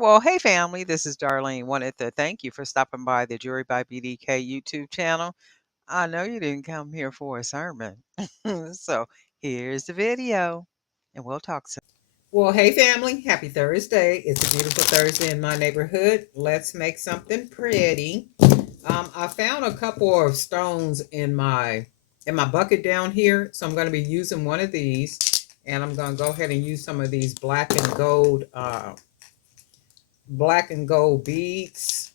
Well, hey family, this is Darlene. Wanted to thank you for stopping by the Jury by BDK YouTube channel. I know you didn't come here for a sermon. So here's the video, and we'll talk soon. Well, hey family, happy Thursday. It's a beautiful Thursday in my neighborhood. Let's make something pretty. I found a couple of stones in my bucket down here, so I'm going to be using one of these, and I'm going to go ahead and use some of these black and gold beads,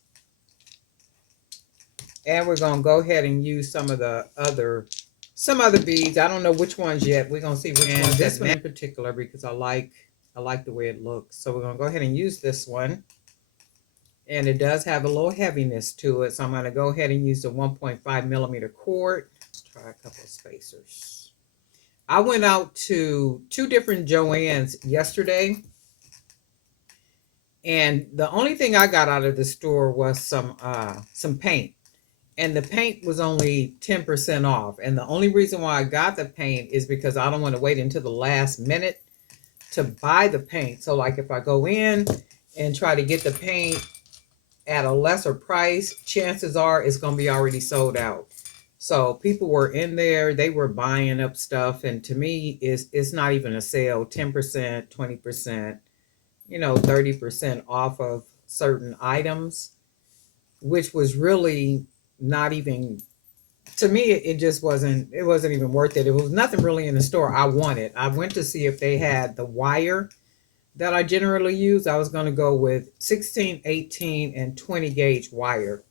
and we're going to go ahead and use some other beads. I don't know which ones yet. We're going to see which ones. This one in particular because I like the way it looks. So we're going to go ahead and use this one. And it does have a little heaviness to it. So I'm going to go ahead and use the 1.5 millimeter cord. Try a couple of spacers. I went out to two different Joann's yesterday. And the only thing I got out of the store was some paint. And the paint was only 10% off. And the only reason why I got the paint is because I don't want to wait until the last minute to buy the paint. So like if I go in and try to get the paint at a lesser price, chances are it's going to be already sold out. So people were in there, they were buying up stuff. And to me, it's not even a sale, 10%, 20%, 30% off of certain items, which was really not even, to me it just wasn't even worth it. It was nothing really in the store I wanted. I went to see if they had the wire that I generally use. I was going to go with 16, 18, and 20 gauge wire,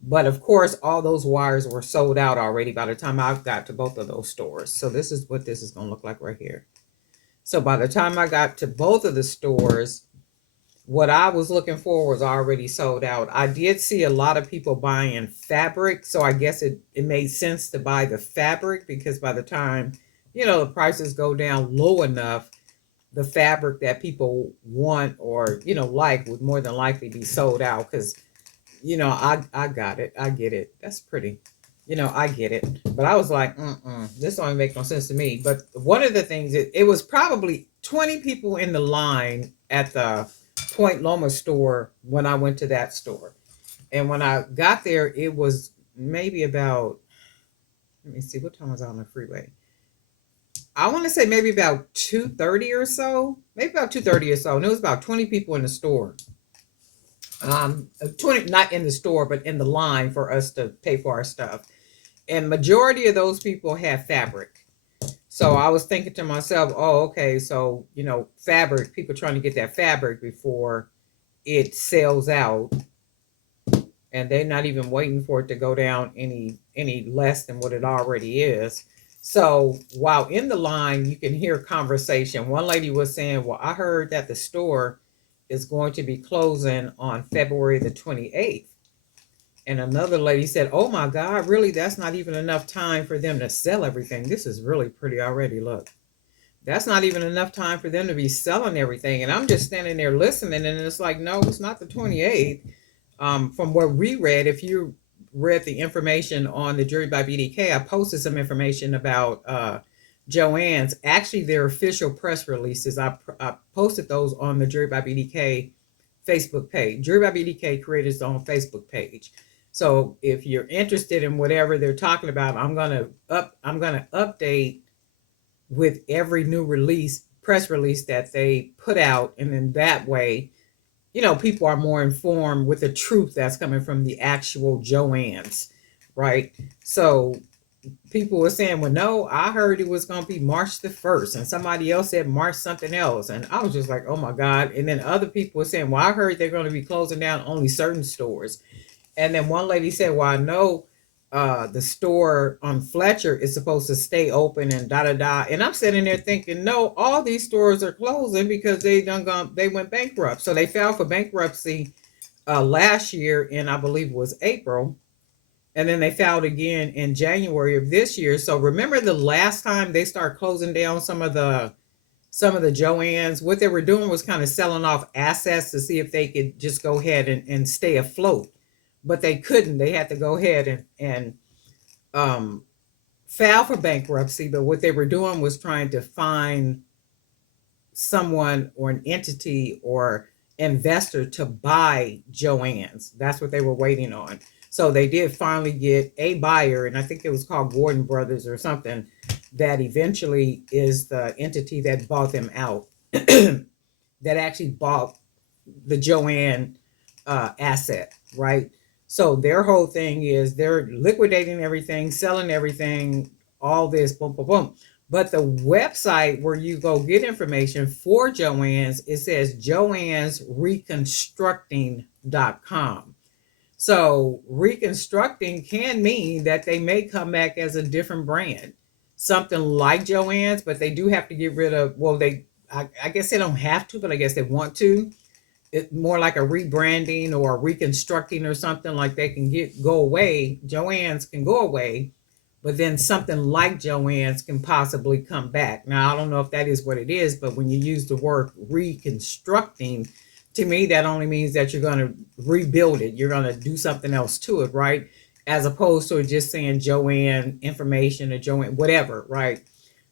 but of course all those wires were sold out already by the time I got to both of those stores. So this is what this is going to look like right here. So by the time I got to both of the stores, what I was looking for was already sold out. I did see a lot of people buying fabric, so I guess it made sense to buy the fabric because by the time, the prices go down low enough, the fabric that people want or, like would more than likely be sold out because, I got it. I get it. That's pretty. I get it. But I was like, this don't make no sense to me. But one of the things, it was probably 20 people in the line at the Point Loma store when I went to that store. And when I got there, it was maybe about, let me see, what time was I on the freeway? I want to say maybe about 2:30 or so, maybe about 2:30 or so. And it was about 20 people in the store. 20, not in the store, but in the line for us to pay for our stuff. And majority of those people have fabric. So I was thinking to myself, oh, okay, so fabric, people trying to get that fabric before it sells out, and they're not even waiting for it to go down any less than what it already is. So while in the line, you can hear conversation. One lady was saying, well, I heard that the store is going to be closing on February the 28th. And another lady said, oh my God, really? That's not even enough time for them to sell everything. This is really pretty already. Look, that's not even enough time for them to be selling everything. And I'm just standing there listening, and it's like, no, it's not the 28th. From what we read, if you read the information on the Jury by BDK, I posted some information about Joann's. Actually, their official press releases, I posted those on the Jury by BDK Facebook page. Jury by BDK created its own Facebook page. So if you're interested in whatever they're talking about, I'm gonna update with every new press release that they put out, and in that way, people are more informed with the truth that's coming from the actual Joann's, right? So people were saying, well, no, I heard it was going to be March the 1st, and somebody else said March something else. And I was just like, oh my God. And then other people were saying, well, I heard they're going to be closing down only certain stores. And then one lady said, well, I know the store on Fletcher is supposed to stay open and da da da. And I'm sitting there thinking, no, all these stores are closing because they went bankrupt. So they filed for bankruptcy last year in, I believe it was April. And then they filed again in January of this year. So remember the last time they started closing down some of the Joann's, what they were doing was kind of selling off assets to see if they could just go ahead and stay afloat. But they couldn't. They had to go ahead and um, file for bankruptcy. But what they were doing was trying to find someone or an entity or investor to buy Joann's. That's what they were waiting on. So they did finally get a buyer, and I think it was called Gordon Brothers or something, that eventually is the entity that bought them out, that actually bought the Joann asset, right? So their whole thing is they're liquidating everything, selling everything, all this, boom, boom, boom. But the website where you go get information for Joann's, it says joannsreconstructing.com. So reconstructing can mean that they may come back as a different brand, something like Joann's, but they do have to get rid of, well, I guess they don't have to, but I guess they want to. It more like a rebranding or a reconstructing or something, like they can go away. Joann's can go away, but then something like Joann's can possibly come back. Now I don't know if that is what it is, but when you use the word reconstructing, to me that only means that you're going to rebuild it. You're going to do something else to it, right? As opposed to just saying Joann information or Joann whatever, right?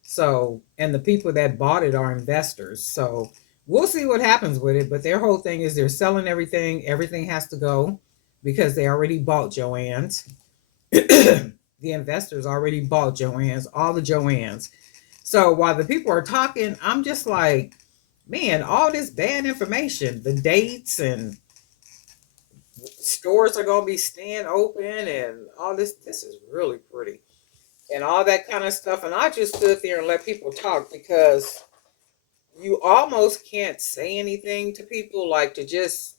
So, and the people that bought it are investors. So we'll see what happens with it. But their whole thing is they're selling everything. Everything has to go because they already bought Joann's. The investors already bought Joann's, all the Joann's. So while the people are talking, I'm just like, man, all this bad information, the dates and stores are gonna be staying open and all this. This is really pretty and all that kind of stuff. And I just stood there and let people talk because you almost can't say anything to people, like to just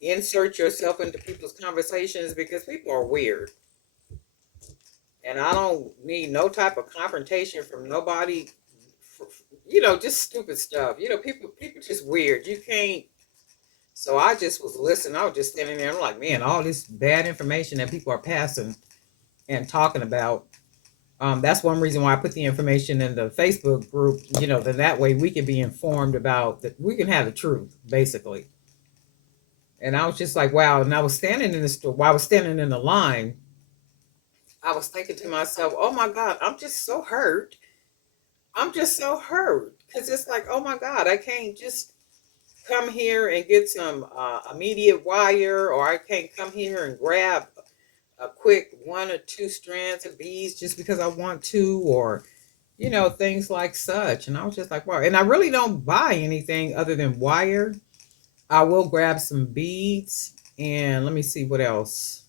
insert yourself into people's conversations, because people are weird. And I don't need no type of confrontation from nobody. Just stupid stuff. People just weird. You can't. So I just was listening. I was just standing there. I'm like, man, all this bad information that people are passing and talking about. That's one reason why I put the information in the Facebook group. Then that way we can be informed about that. We can have the truth, basically. And I was just like, wow. And I was standing in the store. While I was standing in the line, I was thinking to myself, oh my God, I'm just so hurt. I'm just so hurt because it's like, oh my God, I can't just come here and get some immediate wire, or I can't come here and grab a quick one or two strands of beads just because I want to, or things like such. And I was just like, wow. And I really don't buy anything other than wire. I will grab some beads, and let me see what else.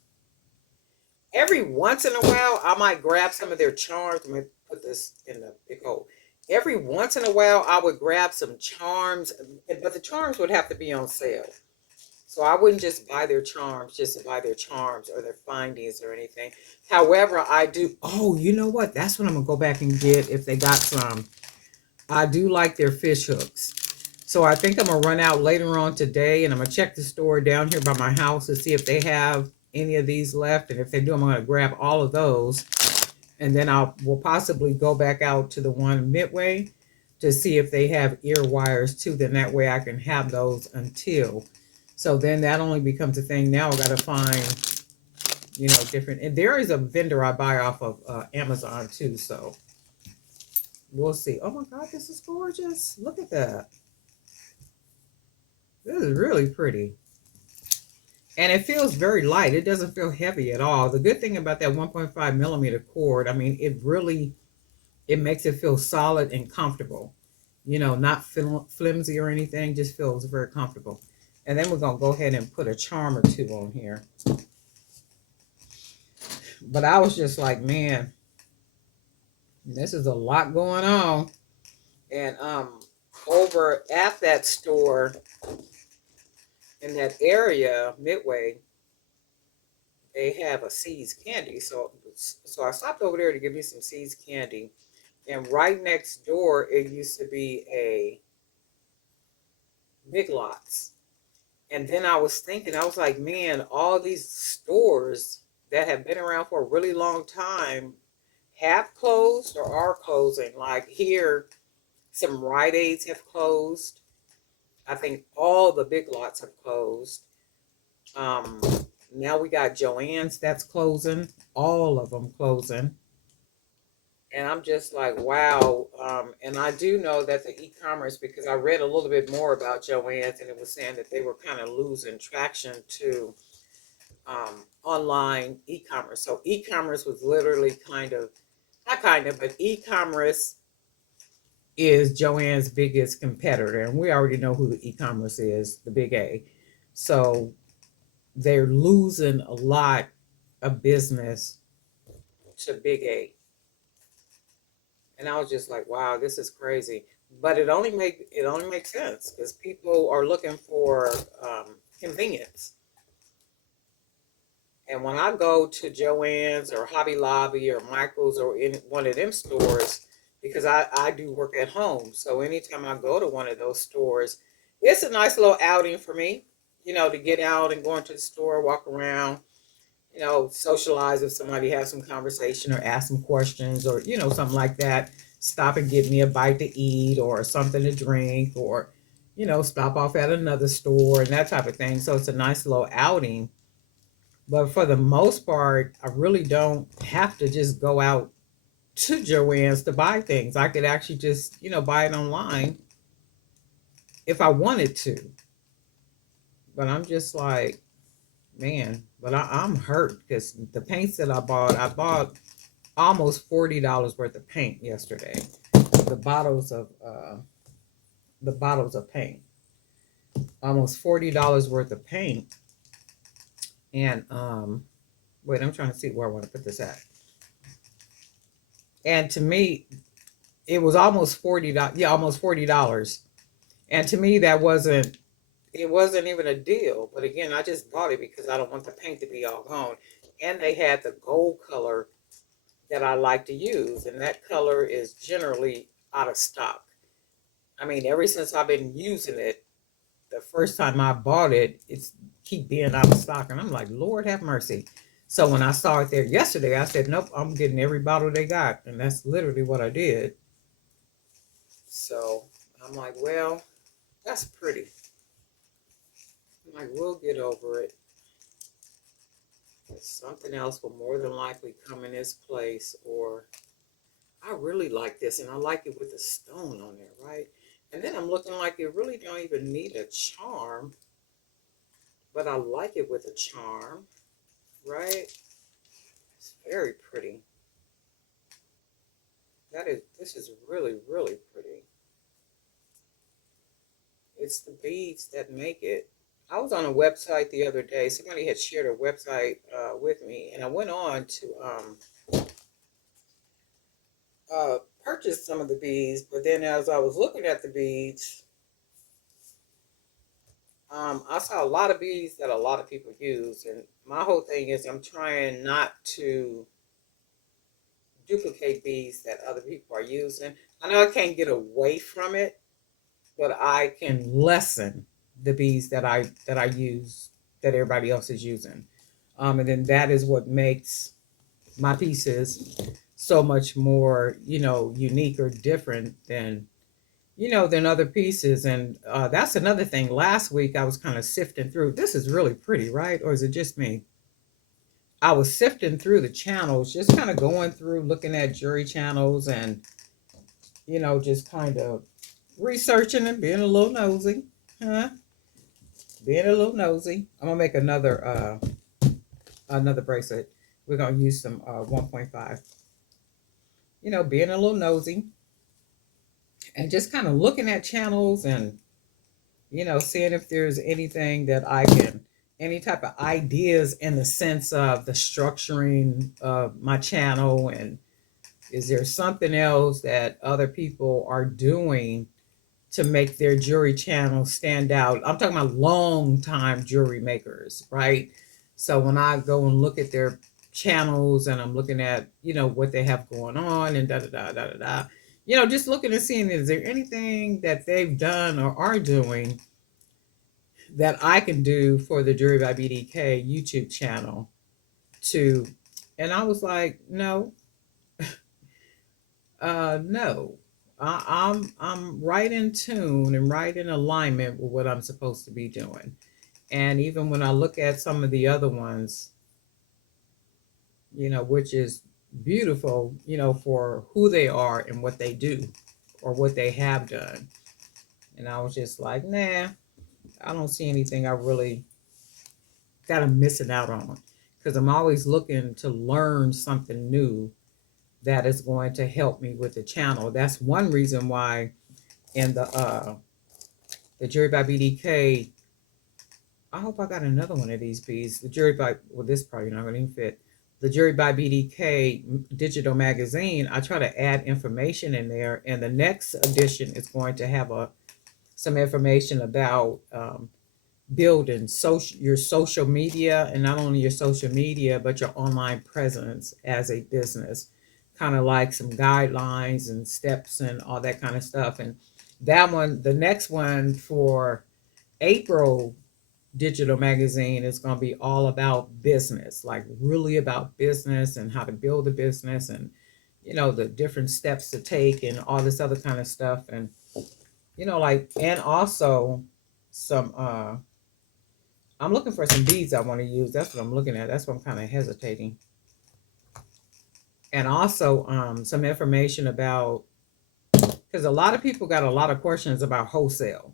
Every once in a while, I might grab some of their charms. Let me put this in the big hole. Every once in a while, I would grab some charms, but the charms would have to be on sale. So I wouldn't just buy their charms just to buy their charms or their findings or anything. However, I do. Oh, you know what? That's what I'm gonna go back and get if they got some. I do like their fish hooks. So I think I'm gonna run out later on today, and I'm gonna check the store down here by my house to see if they have any of these left. And if they do, I'm gonna grab all of those, and then will possibly go back out to the one Midway to see if they have ear wires too. Then that way I can have those until. So then that only becomes a thing. Now I gotta find different. And there is a vendor I buy off of Amazon too. So we'll see. Oh my God, this is gorgeous! Look at that. This is really pretty. And it feels very light. It doesn't feel heavy at all. The good thing about that 1.5 millimeter cord, I mean, it makes it feel solid and comfortable. Not flimsy or anything. Just feels very comfortable. And then we're gonna go ahead and put a charm or two on here. But I was just like, man, this is a lot going on. And over at that store in that area, Midway, they have a Seeds candy. So I stopped over there to give me some Seeds candy. And right next door, it used to be a Big Lots. And then I was thinking, I was like, man, all these stores that have been around for a really long time have closed or are closing. Like here, some Rite Aids have closed. I think all the Big Lots have closed. Um, Now we got Joann's that's closing. All of them closing. And I'm just like, wow. And I do know that the e-commerce, because I read a little bit more about Joann's, and it was saying that they were kind of losing traction to online e-commerce. So e-commerce was literally kind of, not kind of, but e-commerce is Joann's biggest competitor, and we already know who the e-commerce is, the big A. So they're losing a lot of business to big A. And I was just like, wow, this is crazy. But it only makes sense because people are looking for convenience. And when I go to Joann's or Hobby Lobby or Michael's or in one of them stores, because I do work at home, so anytime I go to one of those stores, it's a nice little outing for me, to get out and go into the store, walk around, socialize with somebody, have some conversation or ask some questions or, something like that. Stop and get me a bite to eat or something to drink or, stop off at another store and that type of thing. So it's a nice little outing. But for the most part, I really don't have to just go out to Joann's to buy things. I could actually just, buy it online if I wanted to. But I'm just like, man, but I'm hurt because the paints that I bought almost $40 worth of paint yesterday. The bottles of paint, almost $40 worth of paint, and wait, I'm trying to see where I want to put this at. And to me, it was almost $40. Yeah, almost $40. And to me, it wasn't even a deal. But again, I just bought it because I don't want the paint to be all gone. And they had the gold color that I like to use, and that color is generally out of stock. I mean, ever since I've been using it, the first time I bought it, it's keep being out of stock, and I'm like, Lord have mercy. So when I saw it there yesterday, I said, nope, I'm getting every bottle they got, and that's literally what I did. So I'm like, well, that's pretty. I'm like, we'll get over it. Something else will more than likely come in its place, or I really like this, and I like it with a stone on there, right? And then I'm looking like it really don't even need a charm, but I like it with a charm, right? It's very pretty. This is really, really pretty. It's the beads that make it. I was on a website the other day. Somebody had shared a website with me, and I went on to purchase some of the beads. But then, as I was looking at the beads, I saw a lot of beads that a lot of people use, and my whole thing is I'm trying not to duplicate beads that other people are using. I know I can't get away from it, but I can lessen the beads that I use that everybody else is using. And then that is what makes my pieces so much more, unique or different than other pieces. And that's another thing. Last week I was kind of sifting through. This is really pretty, right? Or is it just me? I was sifting through the channels, just kind of going through, looking at jury channels, and just kind of researching and being a little nosy, huh? Being a little nosy. I'm gonna make another bracelet. We're gonna use some 1.5. Being a little nosy and just kind of looking at channels and seeing if there's anything that I can, any type of ideas in the sense of the structuring of my channel, and is there something else that other people are doing to make their jewelry channel stand out? I'm talking about long time jewelry makers, right? So when I go and look at their channels and I'm looking at, what they have going on and da da da da da da, just looking and seeing, is there anything that they've done or are doing that I can do for the Jewelry by BDK YouTube channel to, and I was like, no, no. I'm right in tune and right in alignment with what I'm supposed to be doing. And even when I look at some of the other ones, which is beautiful, for who they are and what they do or what they have done. And I was just like, nah, I don't see anything I really that I'm missing out on, because I'm always looking to learn something new that is going to help me with the channel. That's one reason why in the Jury by BDK, I hope I got another one of these beads. The Jury by, well, this probably not going to even fit. The Jury by BDK digital magazine, I try to add information in there, and the next edition is going to have some information about building your social media, and not only your social media but your online presence as a business, kind of like some guidelines and steps and all that kind of stuff. And that one, the next one for April digital magazine, is going to be all about business, like really about business and how to build a business, and the different steps to take and all this other kind of stuff. And like, and also some I'm looking for some beads I want to use. That's what I'm looking at. That's what I'm kind of hesitating. And also some information about, because a lot of people got a lot of questions about wholesale.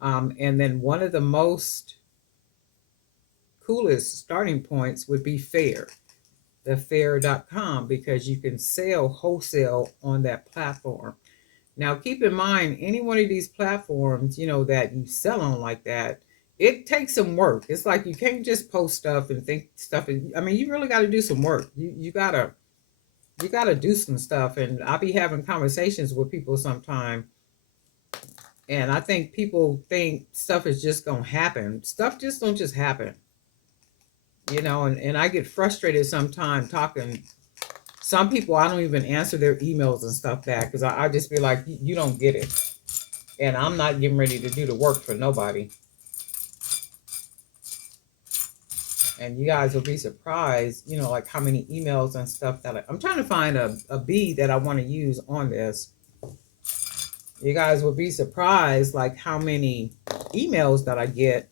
And then one of the most coolest starting points would be Fair, the fair.com, because you can sell wholesale on that platform. Now, keep in mind, any one of these platforms, that you sell on like that, it takes some work. It's like you can't just post stuff and think stuff. I mean, you really got to do some work. You gotta do some stuff. And I'll be having conversations with people sometime, and I think people think stuff is just gonna happen. Stuff just don't just happen, And I get frustrated sometimes talking. Some people, I don't even answer their emails and stuff back, because I just be like, you don't get it, and I'm not getting ready to do the work for nobody. And you guys will be surprised, like how many emails and stuff that I'm trying to find a bead that I want to use on this. You guys will be surprised, like how many emails that I get,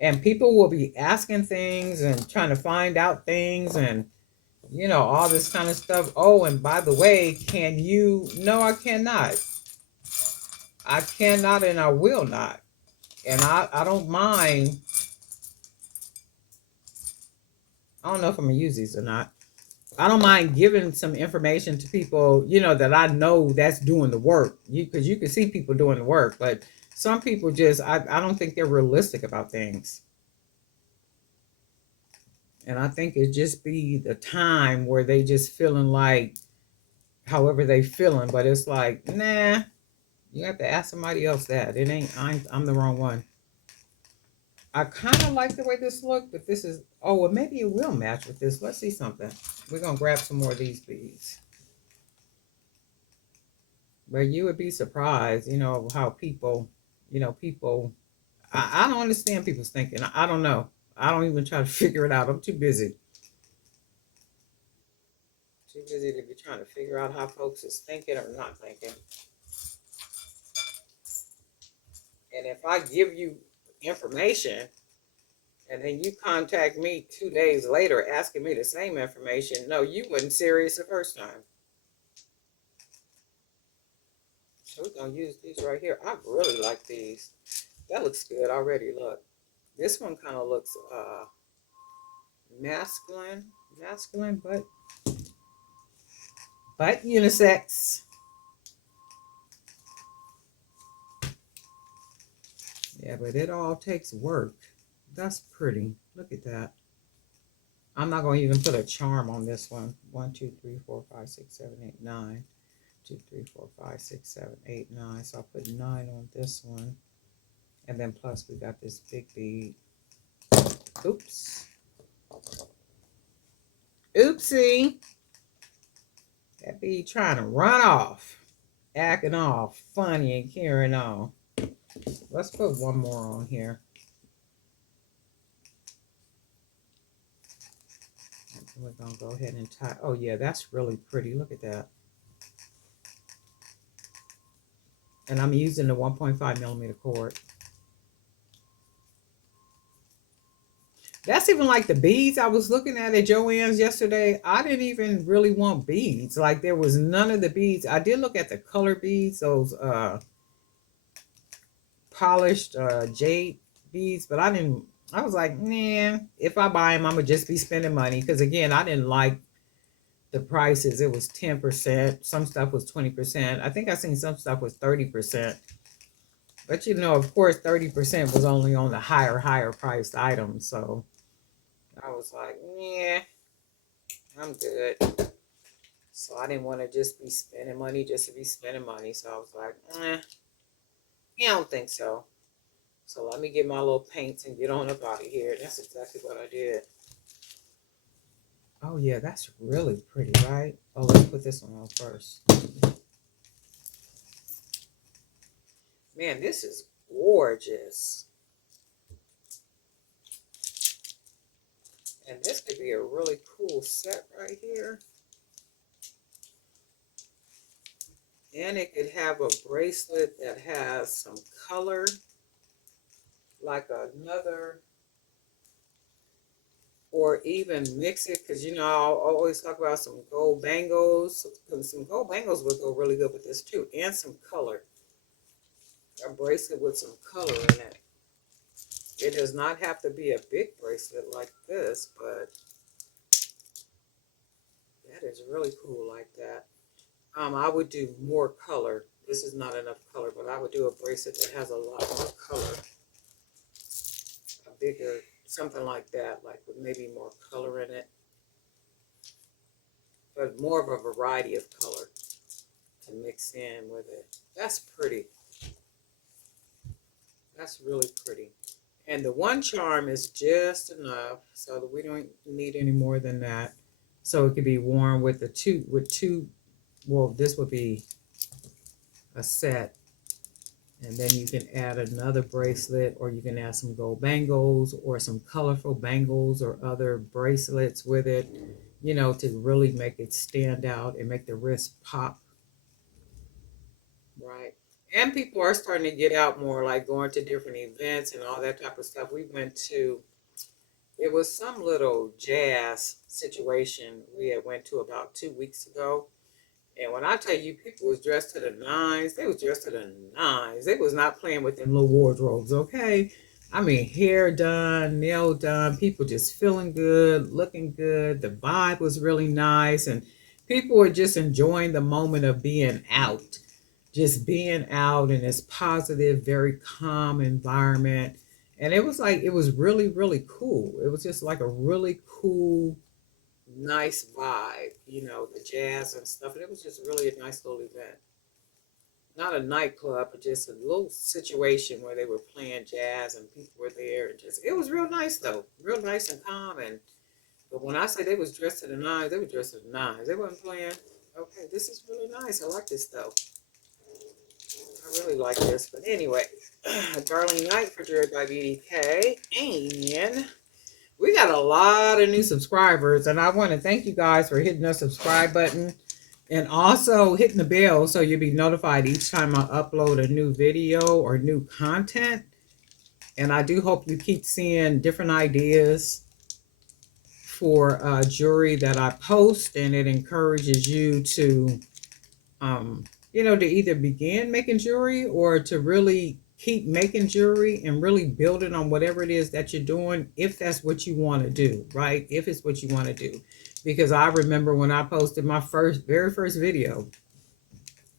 and people will be asking things and trying to find out things, and all this kind of stuff. Oh, and by the way, can you? No, I cannot. I cannot, and I will not. And I don't mind. I don't know if I'm gonna use these or not. I don't mind giving some information to people, that I know that's doing the work. Because you can see people doing the work, but some people just, I don't think they're realistic about things. And I think it just be the time where they just feeling like however they feeling, but it's like, nah, you have to ask somebody else that. It ain't, I'm the wrong one. I kind of like the way this looked, but this is, oh, well, maybe it will match with this. Let's see something. We're going to grab some more of these beads. But you would be surprised, how people, people, I don't understand people's thinking. I don't know. I don't even try to figure it out. I'm too busy. Too busy to be trying to figure out how folks is thinking or not thinking. And if I give you information and then you contact me 2 days later asking me the same information, no, you wasn't serious the first time. So we're going to use these right here. I really like these. That looks good already. Look. This one kind of looks masculine. Masculine, but unisex. Yeah, but it all takes work. That's pretty. Look at that. I'm not going to even put a charm on this one. 1, 2, 3, 4, 5, 6, 7, 8, 9. 2, 3, 4, 5, 6, 7, 8, 9. So I'll put 9 on this one. And then plus we got this big bead. Oops. Oopsie. That bead trying to run off. Acting off. Funny and carrying on. Let's put one more on here. We're going to go ahead and tie. Oh, yeah, that's really pretty. Look at that. And I'm using the 1.5 millimeter cord. That's even like the beads I was looking at Joann's yesterday. I didn't even really want beads. Like there was none of the beads. I did look at the color beads, those polished jade beads, but I didn't. I was like, nah. If I buy them, I'm gonna just be spending money because again, I didn't like the prices. It was 10%. Some stuff was 20%. I think I seen some stuff was 30%. But of course, 30% was only on the higher priced items. So I was like, yeah, I'm good. So I didn't want to just be spending money just to be spending money. So I was like, yeah, I don't think so. So let me get my little paints and get on up out of here. That's exactly what I did. Oh yeah, that's really pretty, right? Oh, let's put this one on first. Man, this is gorgeous. And this could be a really cool set right here. And it could have a bracelet that has some color, like another, or even mix it, because I'll always talk about some gold bangles, because some gold bangles would go really good with this too, and some color. A bracelet with some color in it. It does not have to be a big bracelet like this, but that is really cool like that. I would do more color. This is not enough color, but I would do a bracelet that has a lot more color. A bigger, something like that, like with maybe more color in it. But more of a variety of color to mix in with it. That's pretty. That's really pretty. And the one charm is just enough so that we don't need any more than that. So it could be worn with two, well, this would be a set. And then you can add another bracelet, or you can add some gold bangles or some colorful bangles or other bracelets with it, to really make it stand out and make the wrist pop. Right. And people are starting to get out more, like going to different events and all that type of stuff. We went to, it was some little jazz situation we had went to about 2 weeks ago. And when I tell you people was dressed to the nines, they was dressed to the nines. They was not playing with them little wardrobes, okay? I mean, hair done, nail done, people just feeling good, looking good. The vibe was really nice, and people were just enjoying the moment of being out, just being out in this positive, very calm environment. And it was like, it was really, really cool. It was just like a really cool, nice vibe, the jazz and stuff. And it was just really a nice little event. Not a nightclub, but just a little situation where they were playing jazz and people were there. And just, it was real nice though, real nice and calm. And but when I say they was dressed to the nines, they were dressed to the nines. They wasn't playing. Okay, this is really nice. I like this though. I really like this. But anyway, darling night for Jared by BDK. And we got a lot of new subscribers, and I want to thank you guys for hitting the subscribe button and also hitting the bell so you'll be notified each time I upload a new video or new content. And I do hope you keep seeing different ideas for jewelry that I post, and it encourages you to to either begin making jewelry or to really keep making jewelry and really building on whatever it is that you're doing, if that's what you want to do, right? If it's what you want to do. Because I remember when I posted my very first video,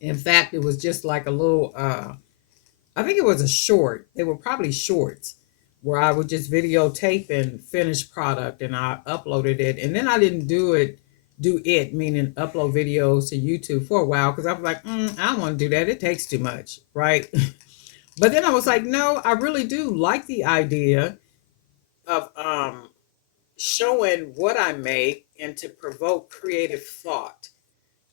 in fact, it was just like a little, I think it was a short. They were probably shorts where I would just videotape and finish product, and I uploaded it. And then I didn't do it, meaning upload videos to YouTube for a while, because I was like, I don't want to do that. It takes too much, right? But then I was like, no, I really do like the idea of showing what I make and to provoke creative thought.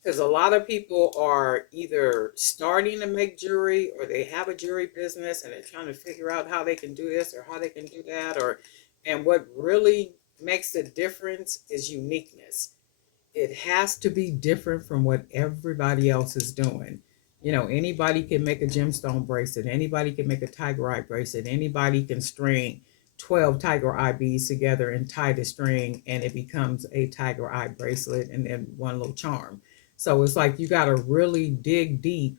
Because a lot of people are either starting to make jewelry, or they have a jewelry business and they're trying to figure out how they can do this or how they can do that. And what really makes the difference is uniqueness. It has to be different from what everybody else is doing. Anybody can make a gemstone bracelet. Anybody can make a tiger eye bracelet. Anybody can string 12 tiger eye beads together and tie the string, and it becomes a tiger eye bracelet and then one little charm. So it's like you got to really dig deep,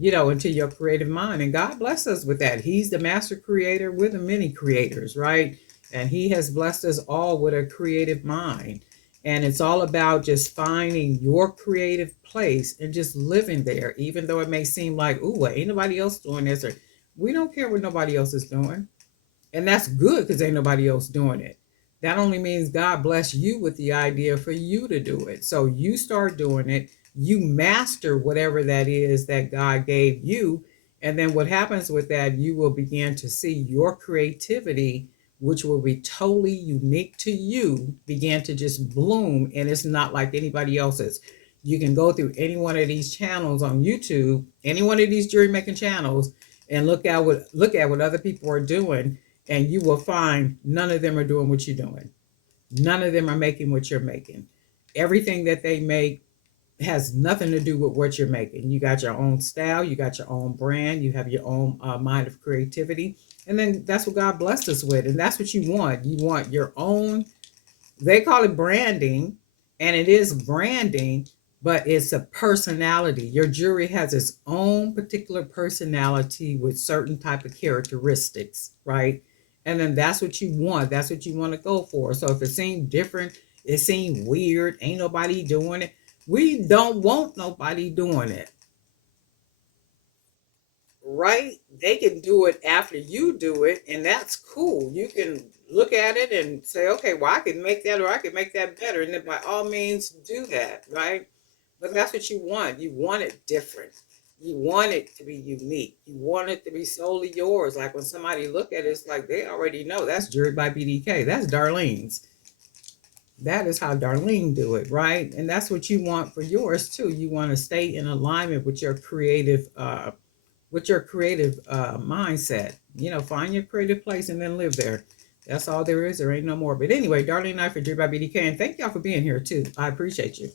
into your creative mind. And God bless us with that. He's the master creator. We're the many creators, right? And He has blessed us all with a creative mind. And it's all about just finding your creative place and just living there, even though it may seem like, ooh, well, ain't nobody else doing this. Or we don't care what nobody else is doing. And that's good because ain't nobody else doing it. That only means God bless you with the idea for you to do it. So you start doing it, you master whatever that is that God gave you. And then what happens with that, you will begin to see your creativity, which will be totally unique to you, begin to just bloom. And it's not like anybody else's. You can go through any one of these channels on YouTube, any one of these jewelry making channels, and look at what other people are doing, and you will find none of them are doing what you're doing. None of them are making what you're making. Everything that they make has nothing to do with what you're making. You got your own style, you got your own brand, you have your own mind of creativity. And then that's what God blessed us with. And that's what you want. You want your own, they call it branding, and it is branding, but it's a personality. Your jewelry has its own particular personality with certain type of characteristics, right? And then that's what you want. That's what you want to go for. So if it seems different, it seems weird, ain't nobody doing it, we don't want nobody doing it, right? They can do it after you do it, and that's cool. You can look at it and say, okay, well, I can make that, or I can make that better. And then by all means, do that, right? But that's what you want. You want it different. You want it to be unique. You want it to be solely yours. Like when somebody look at it, it's like they already know that's Jewelry by BDK. That's Darlene's. That is how Darlene do it, right? And that's what you want for yours too. You want to stay in alignment with your creative mindset. Find your creative place and then live there. That's all there is. There ain't no more. But anyway, Darlene and I for Jewelry by BDK, and thank y'all for being here too. I appreciate you.